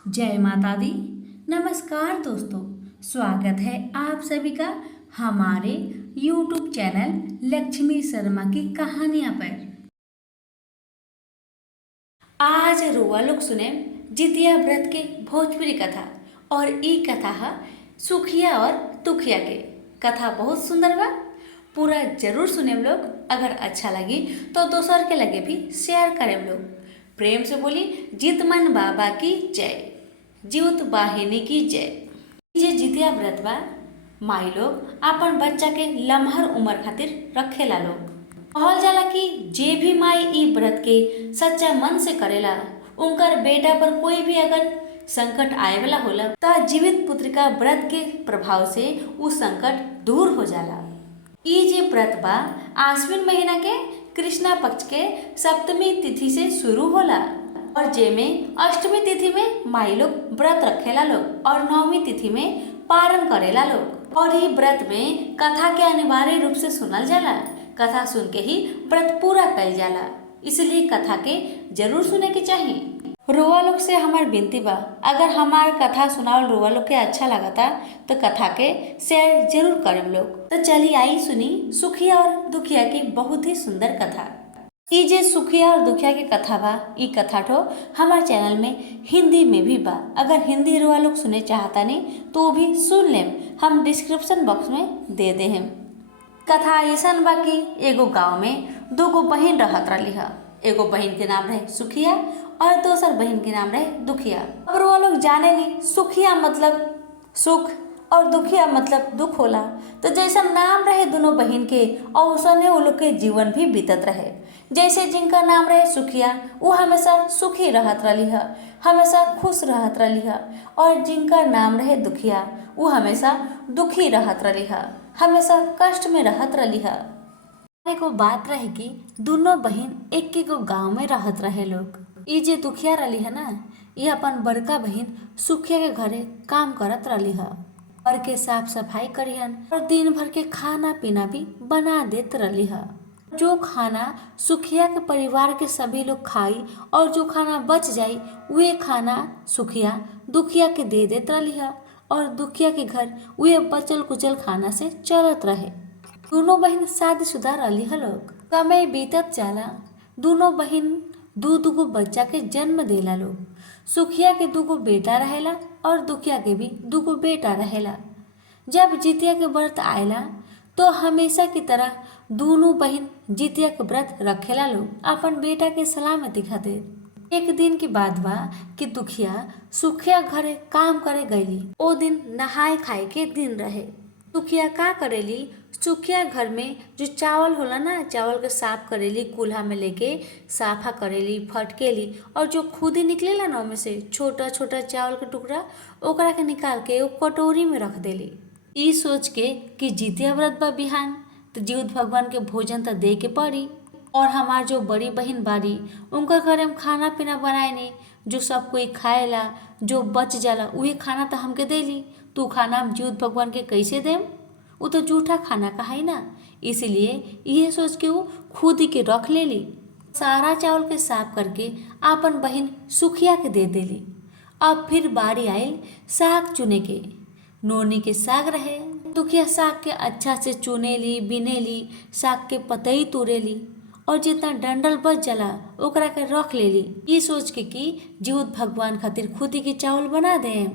जय माता दी। नमस्कार दोस्तों, स्वागत है आप सभी का हमारे YouTube चैनल लक्ष्मी शर्मा की कहानियां पर। आज रुआ लोग सुने जितिया व्रत के भोजपुरी कथा और ई कथा है सुखिया और दुखिया के। कथा बहुत सुंदर बा, पूरा जरूर सुने लोग। अगर अच्छा लगी तो दोसर के लगे भी शेयर करें लोग। प्रेम से बोली जीतमन बाबा की जय, जीवत वाहिनी की जय। जे जितिया व्रत बा, माई लोग अपन बच्चा के लम्हर उम्र खातिर रखेला लोग। कहल जाला कि जे भी माई ई व्रत के सच्चा मन से करेला, उनकर बेटा पर कोई भी अगर संकट आए वाला होला त जीवित पुत्रिका व्रत के प्रभाव से उ संकट दूर हो जाला। ई जे व्रत बा आश्विन महीना के कृष्णा पक्ष के सप्तमी तिथि से शुरू होला और जेमे अष्टमी तिथि में माई लोग व्रत रखेला लोग और नवमी तिथि में पारण करेला लोग। और ई व्रत में कथा के अनिवार्य रूप से सुनल जाला। कथा सुन के ही व्रत पूरा कइल जाला, इसलिए कथा के जरूर सुने के चाहिए। रोआ लोग से हमार विनती बा, अगर हमार कथा सुनाओ रोआ लोग के अच्छा लगता तो कथा के शेयर जरूर करें लोग। तो चलिए आई सुनी सुखिया और दुखिया की बहुत ही सुंदर कथा। ई जे सुखिया और दुखिया के कथा बा, ई कथा ठो हमारे चैनल में हिंदी में भी बा। अगर हिंदी रोआ लोग सुने चाहता नहीं तो वो भी सुन लेम, हम डिस्क्रिप्शन बॉक्स में दे दे हम। कथा ऐसन बा कि एगो गांव में दूगो बहन रहत रही है। एगो बहन के नाम रहे सुखिया और दोसर बहन के नाम रहे दुखिया। अब वो लोग जाने नहीं सुखिया मतलब सुख और दुखिया मतलब दुख होला। तो जैसा नाम रहे दोनों बहन के और उसने वो लोग के जीवन भी बीतत रहे। जैसे जिनका नाम रहे सुखिया वो हमेशा सुखी रहत रही है, हमेशा खुश रहत रही है। और जिनका नाम रहे दुखिया वो हमेशा दुखी रहत रही है, हमेशा कष्ट में रहत रही है। एगो बात रहे कि दोनों बहन एक एक गांव में रहत रहे लोग। ये जे दुखिया रही है ना, ये अपन बड़का बहन सुखिया के घरे काम करत रही है। घर के साफ सफाई करिहन और दिन भर के खाना पीना भी बना देत रही है। जो खाना सुखिया के परिवार के सभी लोग खाई और जो खाना बच जाई वे खाना सुखिया दुखिया के दे देत रही है और दुखिया के घर वे बचल कुचल खाना से चलत रहे। दोनों बहन शादीशुदा रही है लोग। समय बीतत जाला, दोनों बहन दू दूगो बच्चा के जन्म देला लोग। सुखिया के दूगो बेटा रहेला और दुखिया के भी दूगो बेटा रहेला। जब जितिया के व्रत आएला तो हमेशा की तरह दोनों बहन जितिया के व्रत रखेला लोग अपन बेटा के सलामती खातिर। एक दिन की बात बा कि दुखिया सुखिया घरे काम करे गईली। ओ दिन नहाए खाए के दिन रहे। सुखिया का करेली, सुखिया घर में जो चावल होला ना, चावल के साफ करेली, कूल्हा में लेके साफा करेली, फटकेली और जो खुदी निकलेला ना में से छोटा छोटा चावल के टुकड़ा ओकरा के निकाल के वो कटोरी में रख देली। ई सोच के कि जितिया व्रत बा बिहान तो जीवत भगवान के भोजन तो दे के पड़ी। और हमार जो बड़ी बहन बारी उनकर घर हम खाना पीना बनाए नहीं, जो सब कोई खाएला, जो बच जाला वही खाना तो हमके देली। तू खाना हम जीवत भगवान के कैसे देम, वो तो जूठा खाना कहा है ना। इसीलिए ये सोच के वो खुद ही के रख लेली। सारा चावल के साफ करके आपन बहन सुखिया के दे देली। अब फिर बारी आयल साग चुने के। नोनी के साग रहे। दुखिया साग के अच्छा से चुनेली, बिनेली, साग के पतई तोड़ेली और जितना डंडल बच जाला ओकरा के रख लेली। ये सोच के कि जीवत भगवान खातिर खुद ही के चावल बना देम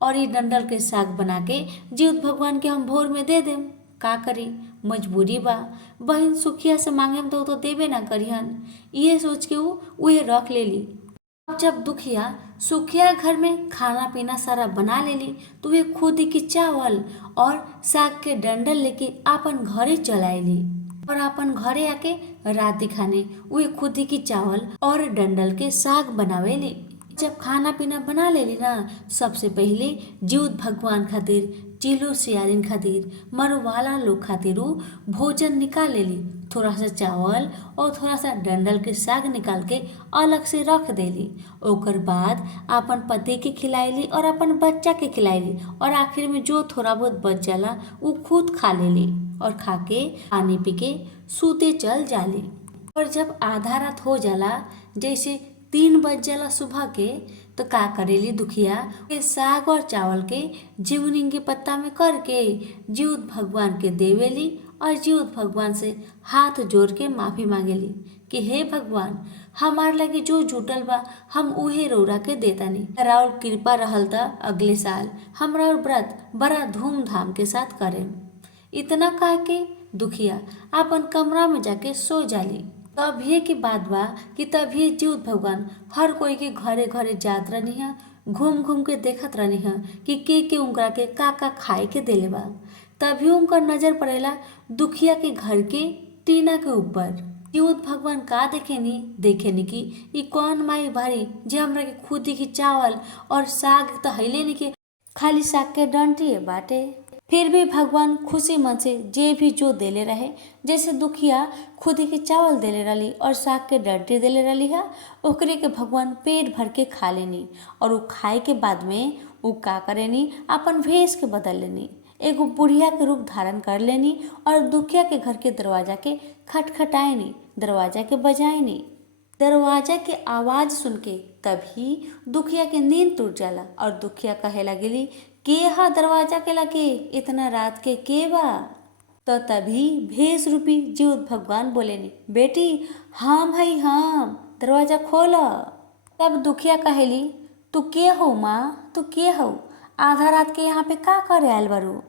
और ये डंडल के साग बना के जीवत भगवान के हम भोर में दे देम। का करी, मजबूरी बा, बहन सुखिया से मांगे तो देबे ना करिहन। ये सोच के वो उहे रख लेली। अब जब दुखिया सुखिया घर में खाना पीना सारा बना लेली तो वे खुद ही की चावल और साग के डंडल लेके आपन घरे चलाएली और आपन घरे आके राती खाने वे खुद ही की चावल और डंडल के साग बनावेली। जब खाना पीना बना लेली ना, सबसे पहले जीवत भगवान खातिर, चिलो सियारिन खातिर, मरवाला लोग खातिर उ भोजन निकाल लेली। थोड़ा सा चावल और थोड़ा सा डंडल के साग निकाल के अलग से रख देली। ओकर बाद अपन पति के खिलाएली और अपन बच्चा के खिलाएली और आखिर में जो थोड़ा बहुत बच जाला वो खुद खा लेली और खा के पानी पी के सूते चल जाली। और जब आधा रात हो जाला, जैसे 3 बज जाला सुबह के, तो का करेली दुखिया के साग और चावल के झिंगुनी के पत्ता में करके जीउत भगवान के देवेली और जीउत भगवान से हाथ जोड़ के माफी मांगेली कि हे भगवान, हमार लगे जो जुटल बा हम उहे रौरा के देतानी। राउर कृपा रहल त अगले साल हमरा और व्रत बड़ा धूमधाम के साथ करेम। इतना कह के दुखिया अपन कमरा में जाके सो जाली। तभिए की बात बा कि तभिए जीउत भगवान हर कोई के घरे घरे जात रहनी है, घूम घूम के देखत रहनी है कि के उनकरा के का खाए के देले बा। तभी उनकर नजर पड़ेला दुखिया के घर के टीना के ऊपर। जीउत भगवान का देखेनी कि ई कौन माई भारी जे हमरा के खुदी की चावल और साग तो हैले नहीं के खाली साग के डंटी बाटे। फिर भी भगवान खुशी मन से जे भी जो देले रहे, जैसे दुखिया खुदी के चावल देले रही और साग के डंटी देले रही है, ओकरे के भगवान पेट भर के खा लेनी और उ खाए के बाद में उ का करेनी अपन भेष के बदल लेनी, एगो बुढ़िया के रूप धारण कर लेनी और दुखिया के घर के दरवाजा के खटखटाएनी, दरवाजा के बजाएनी। दरवाजा के आवाज सुन के तभी दुखिया के नींद टूट जाला और दुखिया कहे लगेली के हा दरवाजा के लगे इतना रात के बा। तो तभी भेष रूपी जीउत भगवान बोलेनी बेटी हम है हम, दरवाजा खोला। तब दुखिया कहेली तू के हो माँ, तू के हो, आधा रात के यहाँ पे का करे आयल बारू।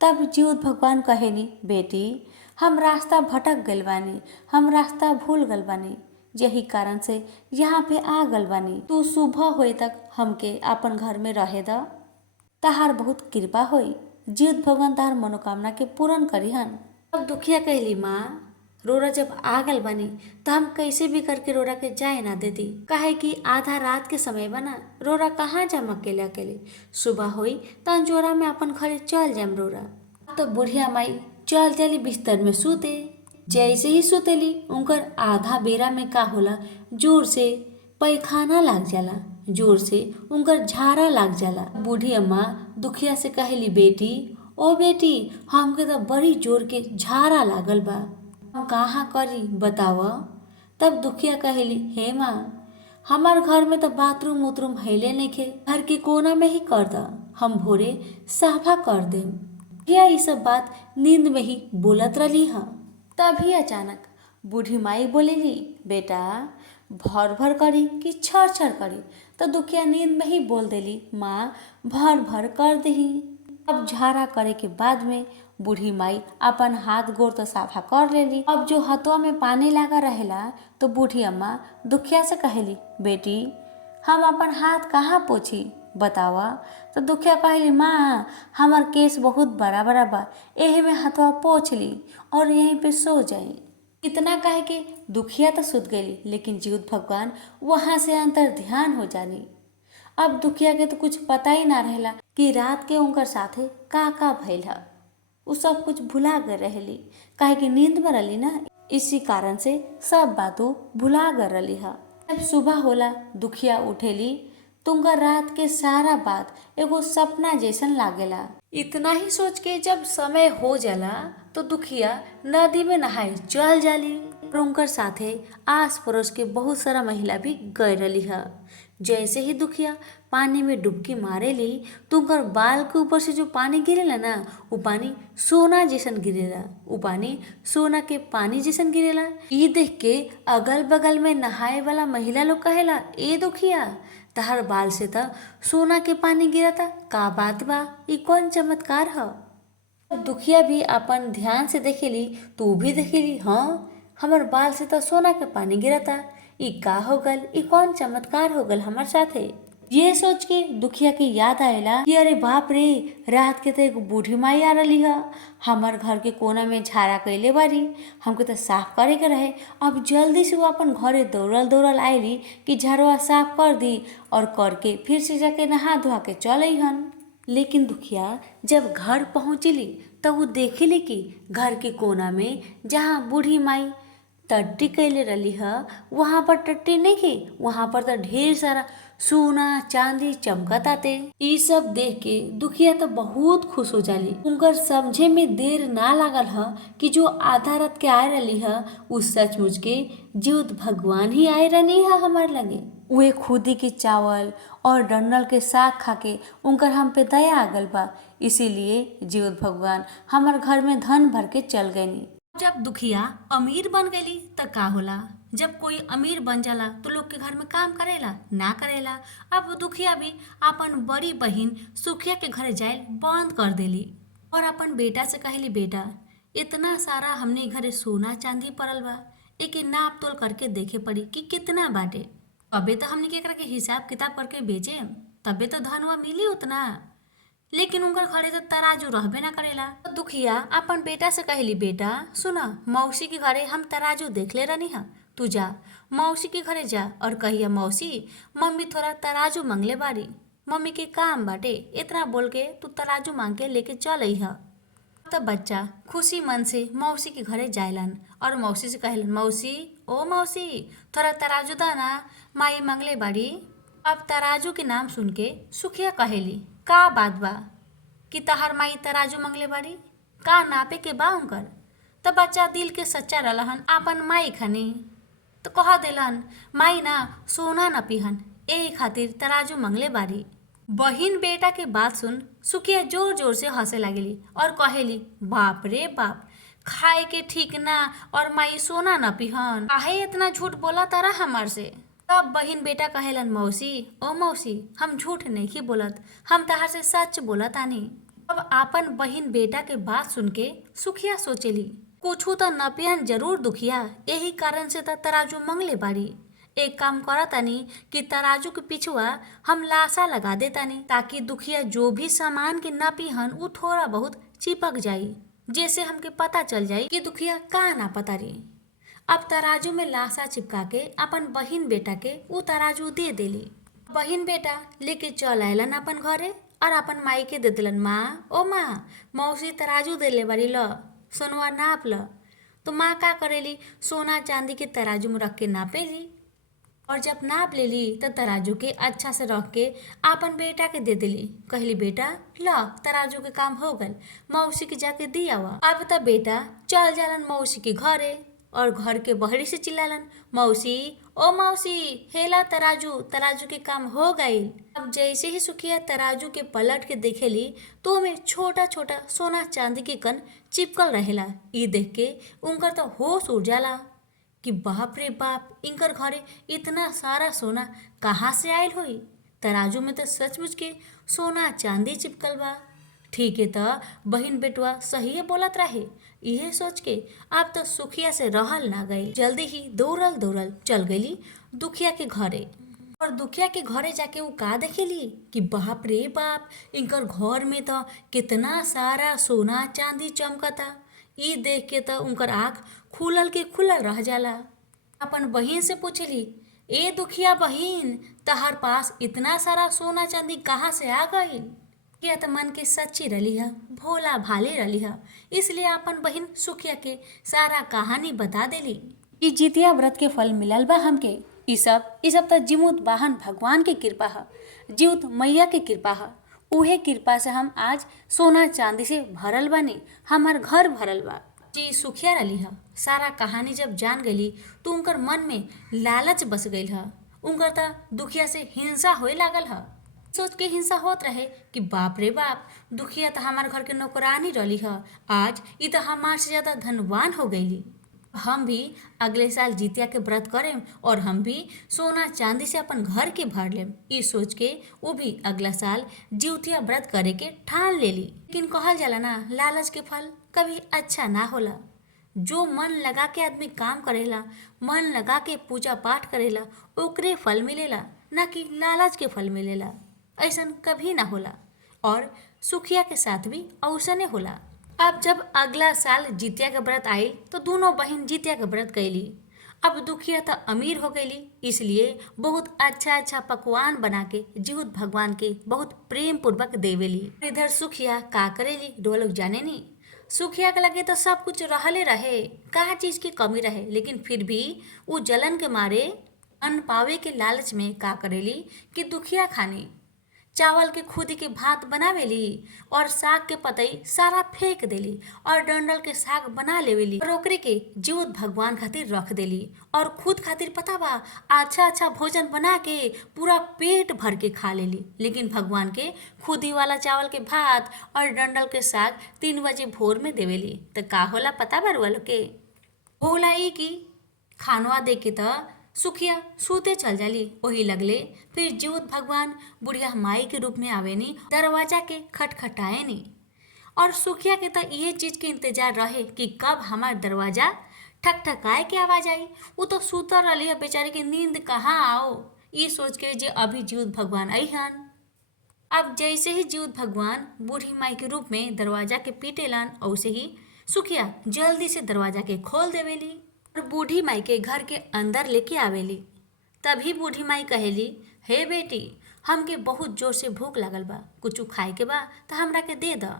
तब जीउत भगवान कहेनी बेटी हम रास्ता भटक गल बानी, हम रास्ता भूल गल बानी, यही कारण से यहाँ पे आ गल बानी। तू सुबह होए तक हमके अपन घर में रहे दा, तहार बहुत कृपा होई, जीउत भगवान तहार मनोकामना के पूर्ण करिहन। अब दुखिया कहली माँ रोरा जब आ गल बानी तो हम कैसे भी करके रोरा के जाए ना देती, काहे कि आधा रात के समय बना, रोरा कहाँ जाम अकेले अकेले, सुबह होई त अंजोरा में अपन घरे चल जाम रोरा। तो बुढ़िया माई चल चली बिस्तर में सूते। जैसे ही सुतेली उनकर आधा बेरा में का होला जोर से पैखाना लाग जाला, जोर से उनकर झाड़ा लाग जाला। बूढ़ी अम्मा दुखिया से कहली बेटी ओ बेटी हमके तो बड़ी जोर के झाड़ा लागल बा, हम कहाँ करी बताव। तब दुखिया कहली हे माँ हमार घर में तो बाथरूम उथरूम हैले नइखे, घर के कोना में ही कर द, हम भोरे साफा कर देम। भैया ये सब बात नींद में ही बोलत रही है। तभी अचानक बूढ़ी माई बोलेली बेटा भर भर करी कि छर छर करी। तो दुखिया नींद में ही बोल देली माँ भर भर कर दही। अब झाड़ा करे के बाद में बूढ़ी माई अपन हाथ गोड़ तो साफा कर लेली। अब जो हथवा में पानी लगा रहेला तो बूढ़ी अम्मा दुखिया से कहली बेटी हम अपन हाथ कहाँ पोछी बतावा। तो दुखिया कहली माँ हमार केस बहुत बड़ा बड़ा बा, एही में हथवा पोछ ली और यहीं पे सो जाई। इतना कहे के दुखिया तो सुत गई, लेकिन जीउत भगवान वहां से अंतर ध्यान हो जानी। अब दुखिया के तो कुछ पता ही ना रहेला कि रात के उनकर साथे का भइल है, उ सब कुछ भुला गए रहली, काहे कि नींद में रही ना, इसी कारण से सब बातों भुला गए रही है। जब सुबह होला दुखिया उठेली तुमका रात के सारा बात एगो सपना जैसन लागेला। इतना ही सोच के जब समय हो जाला तो दुखिया नदी में नहाए चल जाली और उनकर साथे आस पड़ोस के बहुत सारा महिला भी गए रही है। जैसे ही दुखिया पानी में डुबकी मारेली तो उनकर बाल के ऊपर से जो पानी गिरेला ना वो पानी सोना जैसन गिरेला, वो पानी सोना के पानी जैसन गिरेला। ये देख के अगल बगल में नहाए वाला महिला लोग कहेला ए दुखिया तहार बाल से त सोना के पानी गिरता, का बात बा, ई कौन चमत्कार ह। दुखिया भी अपन ध्यान से देखेली तो भी देखेली हाँ हमार बाल से तो सोना के पानी गिरता, ई का हो गल, ई कौन चमत्कार हो गल हमार साथे। ये सोच के दुखिया के याद आएला कि अरे बाप रे रात के तो एक बूढ़ी माई आ रही है, हमार घर के कोना में झाड़ा कैले बारी, हमके तो साफ करे के रहे। अब जल्दी से वो अपन घरे दौड़ल दौड़ल आयली कि झाड़वा साफ कर दी और करके फिर से जाके नहा धोआ के चल हन। लेकिन दुखिया जब घर पहुँचली तब वो देखली कि घर के कोना में जहाँ बूढ़ी माई टट्टी कैले रही है वहाँ पर टट्टी नहीं की, वहाँ पर तो ढेर सारा सोना चांदी चमकताते। ये सब देख के दुखिया तो बहुत खुश हो जाली। उनकर समझे में देर ना लागल है कि जो आधा रात के आए रही है उस सचमुच के जीउत भगवान ही आए रही है हमार लगे। उहे खुदी के चावल और डंडल के साग खा के उनकर हम पे दया आ गल बा। इसीलिए जीवत भगवान हमार घर में धन भर के चल गईनी। जब दुखिया अमीर बन गईली त का होला? जब कोई अमीर बन जाला तो लोग के घर में काम करेला ना करेला। अब दुखिया भी अपन बड़ी बहिन सुखिया के घरे जाए बंद कर देली और अपन बेटा से कहली, बेटा इतना सारा हमने घरे सोना चांदी पड़ल बा, एके नाप तोल करके देखे पड़ी कि कितना बाटे, तबे तो हमने के एकरा के हिसाब किताब करके बेचे, तबे तो धनवा मिली उतना। लेकिन उनकर घरे तो तराजू रहबे ना करेला। तो दुखिया अपन बेटा से कहली, बेटा सुना, मौसी के घरे हम तराजू देख ले रहनी हा, तू जा मौसी के घरे जा और कहिया, मौसी मम्मी थोड़ा तराजू मांगले बाड़ी, मम्मी के काम बाटे, इतना बोल के तू तराजू मांग के लेके चल अइहा। तब बच्चा खुशी मन से मौसी के घरे जायलन और मौसी से कहलन, मौसी ओ मौसी थोड़ा तराजू दा ना, माई मांगले बाड़ी। अब तराजू के नाम सुन के सुखिया कहेली, का बात बा कि तहार माई तराजू मांगले बाड़ी, का नापे के बा उनकर? तब बच्चा दिल के सच्चा रहलन आपन माई खनी, तो कह देलन, माई ना सोना न पिहन, एही खातिर तराजू मांगले बाड़ी। बहिन बेटा के बात सुन सुखिया जोर जोर से हंसे लगली और कहेली, बाप रे बाप, खाए के ठीक ना और माई सोना न पिहन, काहे इतना झूठ बोला तारा हमार से? तब बहिन बेटा कहेलन, मौसी ओ मौसी हम झूठ नहीं बोलत, हम तहार से सच बोलत आनी। अब आपन बहिन बेटा के बात सुन के सुखिया सोचेली, कुछू तो न पिहन जरूर दुखिया, यही कारण से त तराजू मंगले बाड़ी। एक काम करा तानी कि तराजू के पिछुआ हम लाशा लगा दे तानी, ताकि दुखिया जो भी सामान के न पिहन उ थोड़ा बहुत चिपक जाई, जैसे हमके पता चल जाई कि दुखिया का ना पता रही। अब तराजू में लाशा चिपका के अपन बहिन बेटा के उ तराजू दे देली। बहिन बेटा लेके चल आयलन अपन घरे और अपन माई के दे दिलन, माँ ओ माँ मौसी तराजू देले बाड़ी, ल सोनवा नाप ल। तो माँ का करेली, सोना चांदी के तराजू में रख के नापेली और जब नाप लेली तो तराजू के अच्छा से रख के आपन बेटा के दे देली। कहली, बेटा ल तराजू के काम हो गल, मौसी के जाके दी आवा। अब त बेटा चल जालन मौसी के घरे और घर के बहरी से चिल्लालन, मौसी ओ मौसी हेला तराजू, तराजू के काम हो गई। अब जैसे ही सुखिया तराजू के पलट के देखेली तो में छोटा छोटा सोना चांदी के कण चिपकल रहेला। ई देख के उनकर तो होश उड़ जाला कि बाप रे बाप, इनकर घरे इतना सारा सोना कहाँ से आयल होई? तराजू में तो सचमुच के सोना चांदी चिपकल बा। ठीक है, तो बहिन बेटवा सही बोलत रहे। यह सोच के अब तो सुखिया से रहल ना गई, जल्दी ही दौड़ल दौड़ल चल गईली दुखिया के घरे। और दुखिया के घरे जाके वो का देखेली कि बाप रे बाप, इनकर घर में तो कितना सारा सोना चांदी चमकता। ई देख के तो उनकर आँख खुलल के खुलल रह जाला। अपन बहिन से पूछली, ए दुखिया बहिन, तहार पास इतना सारा सोना चांदी कहाँ से आ गई? सुखिया तो मन के सच्ची रली है, भोला भाली रली है, इसलिए अपन बहिन सुखिया के सारा कहानी बता देली कि जितिया व्रत के फल मिलल बा हमके। ई सब तो जीमुत वाहन भगवान के कृपा है, जीवत मैया के कृपा है। उहे कृपा से हम आज सोना चांदी से भरल बानी, हमार घर भरल बा। जी सुखिया रली है, सारा कहानी जब जान गली तो उनकर मन में लालच बस गई है। उनकर तो दुखिया से हिंसा होए लागल है। सोच के हिंसा होत रहे कि बाप रे बाप, दुखिया तो हमार घर के नौकरानी रली है, आज ये तो हमार से ज्यादा धनवान हो गईली। हम भी अगले साल जितिया के व्रत करें और हम भी सोना चांदी से अपन घर के भर लेम। ये सोच के वो भी अगला साल जितिया व्रत करे के ठान लेली। लेकिन कहल जाला ना, लालच के फल कभी अच्छा ना होला। जो मन लगा के आदमी काम करेला, मन लगा के पूजा पाठ करेला, ओकरे फल मिलेला, ना कि लालच के फल मिलेला। ऐसन कभी ना होला और सुखिया के साथ भी औसने होला। अब जब अगला साल जितिया के व्रत आई तो दोनों बहन जितिया के व्रत कैली। अब दुखिया तो अमीर हो गईली, इसलिए बहुत अच्छा अच्छा पकवान बना के जीवत भगवान के बहुत प्रेम पूर्वक देवेली। इधर सुखिया का करेली डो लोग जाने नी। सुखिया के लगे तो सब कुछ रहले रहे, का चीज की कमी रहे, लेकिन फिर भी वो जलन के मारे अन्न पावे के लालच में का करेली कि दुखिया खानी चावल के खुदी के भात बनावेली और साग के पतई सारा फेंक देली और डंडल के साग बना लेवेली और ओकरे के जीवत भगवान खातिर रख देली और खुद खातिर पता बा अच्छा अच्छा भोजन बना के पूरा पेट भर के खा लेली। लेकिन भगवान के खुदी वाला चावल के भात और डंडल के साग 3 बजे भोर में देवेली। तो का होला पता बा रुआ लोग के? होला ई की खानवा दे के त सुखिया सूते चल जाली। वही लगले फिर जीवत भगवान बुढ़िया माई के रूप में आवेनी, दरवाजा के खटखटाएनी और सुखिया के त ये चीज के इंतजार रहे कि कब हमार दरवाजा ठकठकाए के आवाज आई। वो तो सूतर रही है बेचारे की नींद कहाँ आओ, ये सोच के जे अभी जीवत भगवान आई हन। अब जैसे ही जीवत भगवान बूढ़ी माई के रूप में दरवाजा के पीटेलन, वैसे ही सुखिया जल्दी से दरवाजा के खोल देवेली और बूढ़ी माई के घर के अंदर लेके आवेली। तभी बूढ़ी माई कहेली, हे बेटी, हमके बहुत जोर से भूख लागल बा, कुछ खाए के बा तो हमरा के दे द।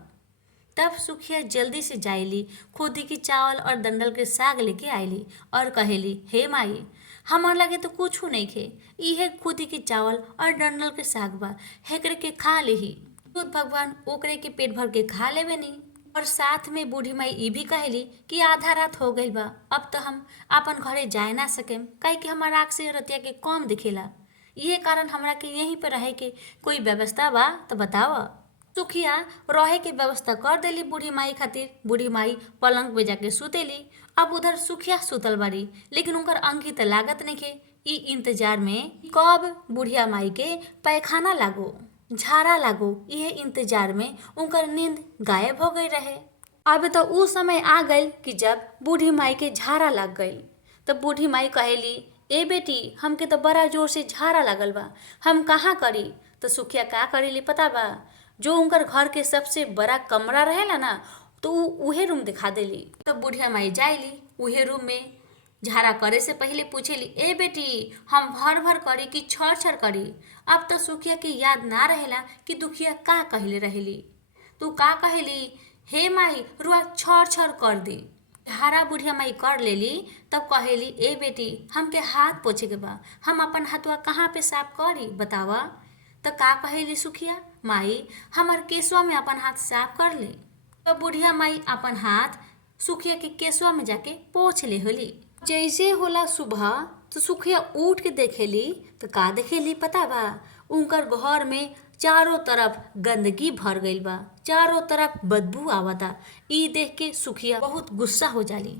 तब सुखिया जल्दी से जाइली, खुदी की चावल और डंडल के साग लेके आइली और कहेली, हे माई, हमार लगे तो कुछ नहीं खे, इहे खुदी की चावल और डंडल के साग बा, हेकरे के खा लेही। खुद भगवान ओकरे के पेट भर के खा लेवे नी। और साथ में बूढ़ी माई ई भी कहेली कि आधा रात हो गई बा, अब तो हम अपन घरे जाए ना सकेम, काहे कि हमार आँख से रतिया के कम दिखेला। ये कारण हमरा के यहीं पे रहे के कोई व्यवस्था बा तो बताव। सुखिया रहे के व्यवस्था कर देली बूढ़ी माई खातिर। बूढ़ी माई पलंग पे जाके सुतेली। अब उधर सुखिया सुतल बारी, लेकिन उनकर अंगी त लागत नइखे। ई इंतजार में कब बुढ़िया माई के पैखाना लागो, झाड़ा लागो, यह इंतजार में उनकर नींद गायब हो गई रहे। अब तो उ समय आ गई कि जब बूढ़ी माई के झाड़ा लग गई। तब बूढ़ी माई कहेली, ए बेटी, हमके तो बड़ा जोर से झाड़ा लगल बा, हम कहाँ करी? तो सुखिया का करेली पता बा? जो उनकर घर के सबसे बड़ा कमरा रहेला ना, तो उहे रूम दिखा देली। तब बुढ़िया माई जाइली उहे रूम में। झाड़ा करे से पहले पूछेली, ए बेटी, हम भर भर करी कि छर छर करी? अब तो सुखिया के याद ना रहेला कि दुखिया का कहले रहेली। तू का कहेली, हे माई, रुआ छर छर कर दी। झाड़ा बुढ़िया माई कर लेली। तब कहेली, ए बेटी, हमके हाथ पोछे के बा, हम अपन हाथवा कहाँ पे साफ करी बतावा? तो का कहेली सुखिया, माई, हमार केसवा में अपन हाथ साफ कर ले। तो बुढ़िया माई अपन हाथ सुखिया के केसवा में जाके पोछ ले होली। जैसे होला सुबह तो सुखिया उठ के देखेली तो का देखेली पता बा? उनकर घर में चारों तरफ गंदगी भर गईल बा, चारों तरफ बदबू आवता। ई देख के सुखिया बहुत गुस्सा हो जाली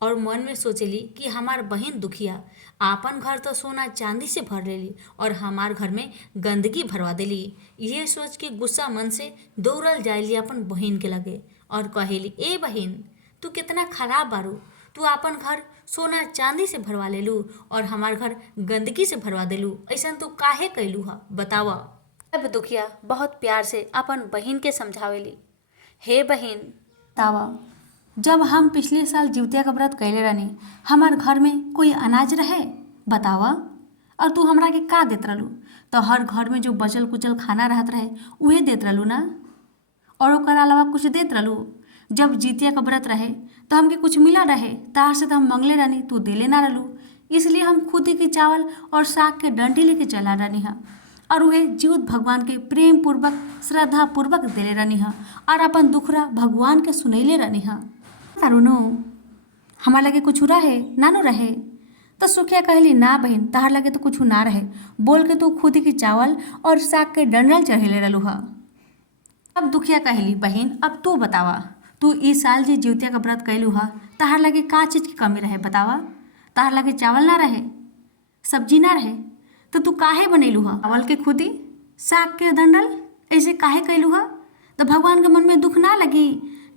और मन में सोचेली कि हमार बहन दुखिया आपन घर तो सोना चांदी से भर लेली और हमार घर में गंदगी भरवा देली। ये सोच के गुस्सा मन से दौड़ल जाइली अपन बहन के लगे और कहेली, ए बहन, तू कितना खराब बारू, तू अपन घर सोना चांदी से भरवा लेलू और हमार घर गंदगी से भरवा देलू, ऐसा तू काहे कैलू हा बतावा? अब दुखिया बहुत प्यार से अपन बहन के समझावेली, हे बहन, बतावा, जब हम पिछले साल जिउतिया का व्रत कैले रहनी, हमार घर में कोई अनाज रहे बतावा? और तू हमरा के का देत रहलू? तो हर घर में जो बचल कुचल खाना रहत रहे उहे देत रहलू ना, और ओकर अलावा कुछ देत रहलू? जब जितिया का व्रत रहे तो हमके कुछ मिला रहे, तार से तो हम मंगले रहनी, तू देले ना रहलू। इसलिए हम खुदी के चावल और साग के डंडी लेके चला रहनी हा और उहे जीवत भगवान के प्रेम पूर्वक श्रद्धा पूर्वक देले रहनी हा और अपन दुखरा भगवान के सुनैले रहनी हा। तारुनो, हमार लगे कुछ रहे नानो रहे? तो सुखिया कहली, ना बहन, तहार लगे तो कुछ ना रहे, बोल के तू खुदी के चावल और साग के डंडल चढ़ेले रहलू हा। अब दुखिया कहली, बहन, अब तू बतावा, तू इस साल जे जिउतिया का व्रत कैलू हा, तहार लगे का चीज की कमी रहे बतावा? तहार लगे चावल ना रहे, सब्जी ना रहे, तो तू काहे बनैलू हा चावल के खुदी, साग के डंडल? ऐसे काहे कैलू हा? तो भगवान के मन में दुख ना लगी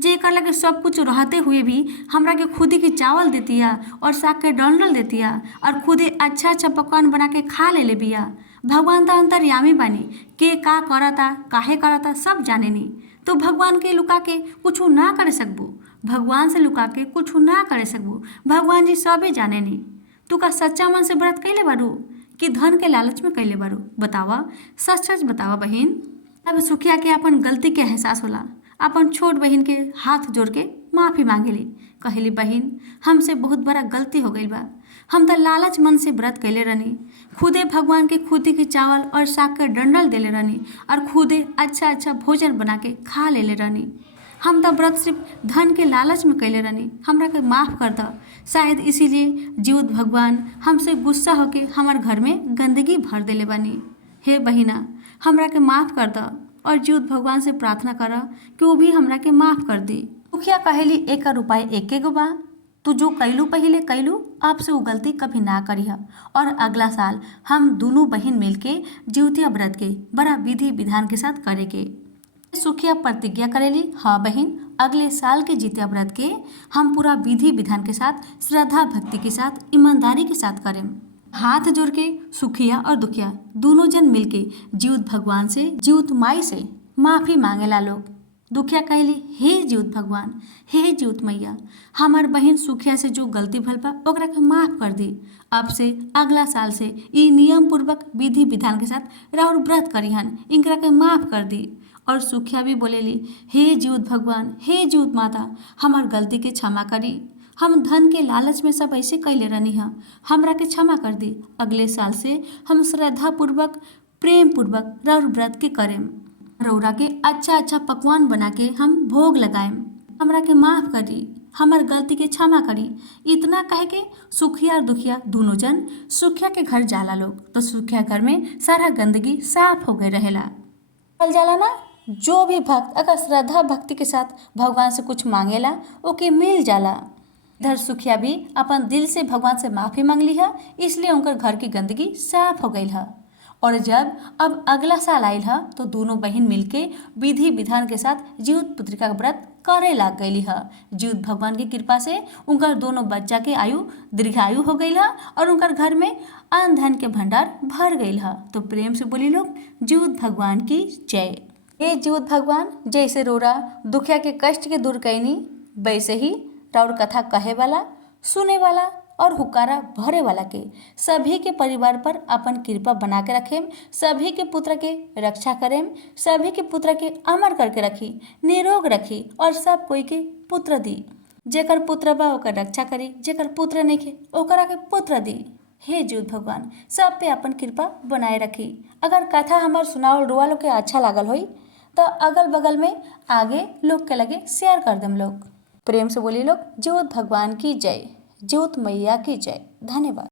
जे एकर लगे सब कुछ रहते हुए भी हमरा के खुदी के चावल देतिया और साग के डंडल देतिया और खुदे अच्छा अच्छा पकवान बना के खा ले बिया? भगवान तो अंतर्यामी बानी, के का करता काहे करता सब जाने नी। तो भगवान के लुका के कुछ ना करे सकबू, भगवान से लुका के कुछ ना करे सकबू, भगवान जी सबे जाने नी। तू का सच्चा मन से व्रत कैले बारू कि धन के लालच में कैले बारू बतावा? सच सच बतावा बहन। अब सुखिया के अपन गलती के एहसास होला, अपन छोट बहन के हाथ जोड़ के माफ़ी मांगेली। कहेली, बहन, हमसे बहुत बड़ा गलती हो गई बा, हम तो लालच मन से व्रत कैले रहनी, खुदे भगवान के खुदी के चावल और साग के डंडल देले रहनी और खुदे अच्छा अच्छा भोजन बना के खा लेले रहनी। हम तो व्रत सिर्फ धन के लालच में कैले रहनी, हमरा के माफ़ कर द। शायद इसीलिए जीवत भगवान हमसे गुस्सा होके हमार घर में गंदगी भर देले बानी। हे बहिना, हमरा के माफ़ कर द और जीवत भगवान से प्रार्थना कर कि वो भी हमरा के माफ़ कर दी। मुखिया कहेली एकर उपाय एके गो बा, तू जो कैलू पहले कैलू, आपसे वो गलती कभी ना करिह और अगला साल हम दोनों बहन मिलके जीवतिया व्रत के बड़ा विधि विधान के साथ करे के। सुखिया प्रतिज्ञा करेली, हाँ बहन, अगले साल के जितिया व्रत के हम पूरा विधि विधान के साथ श्रद्धा भक्ति के साथ ईमानदारी के साथ करें। हाथ जोड़ के सुखिया और दुखिया दोनों जन मिलके जीवत भगवान से, जीवत माई से माफी मांगेला लोग। दुखिया कहली, हे जीवत भगवान, हे जीवत मैया, हमार बहन सुखिया से जो गलती भल बा ओकरा के माफ कर दी। अब से अगला साल से ई नियम पूर्वक विधि विधान के साथ राउर व्रत करिहन, इनकरा के माफ कर दी। और सुखिया भी बोलेली, हे जीवत भगवान, हे जीवत माता, हमार गलती के क्षमा करी। हम धन के लालच में सब ऐसे कैले रहनी है, हमरा के क्षमा कर दी। अगले साल से हम श्रद्धा पूर्वक प्रेम पूर्वक राउर व्रत के करेम, रौरा के अच्छा अच्छा पकवान बना के हम भोग लगाएम। हमरा के माफ करी, हमार गलती के क्षमा करी। इतना कह के सुखिया और दुखिया दोनों जन सुखिया के घर जाला लोग, तो सुखिया घर में सारा गंदगी साफ हो गए रहेला। चल जाला ना, जो भी भक्त अगर श्रद्धा भक्ति के साथ भगवान से कुछ मांगेला ओके मिल जाला। इधर सुखिया भी अपन दिल से भगवान से माफ़ी मांग ली है, इसलिए उनकर घर की गंदगी साफ हो गई है। और जब अब अगला साल आयल है तो दोनों बहन मिलके विधि विधान के साथ जीवत पुत्रिका का व्रत करे लाग गई है। जीवत भगवान की कृपा से उनकर दोनों बच्चा के आयु दीर्घायु हो गई है और उनकर घर में अन्न धन के भंडार भर गई है। तो प्रेम से बोली लोग, जीवत भगवान की जय। हे जीवत भगवान, जैसे रोरा दुखिया के कष्ट के दूर कैनी, वैसे ही राउर कथा कहे वाला, सुने वाला और हुक्कारा भरे वाला के सभी के परिवार पर अपन कृपा बना के रखेम, सभी के पुत्र के रक्षा करेम, सभी के पुत्र के अमर करके रखी, निरोग रखी और सब कोई के पुत्र दी। जेकर पुत्र बा ओकर रक्षा करी, जेकर पुत्र नहीं के ओकरा के पुत्र दी। हे जीवत भगवान, सब पे अपन कृपा बनाए रखी। अगर कथा हमार सुनावल रुआ लोग के अच्छा लागल होई तो अगल बगल में आगे लोग के लगे शेयर कर देम लोग। प्रेम से बोली लोग, जीवत भगवान की जय, जीवत मैया की जय। धन्यवाद।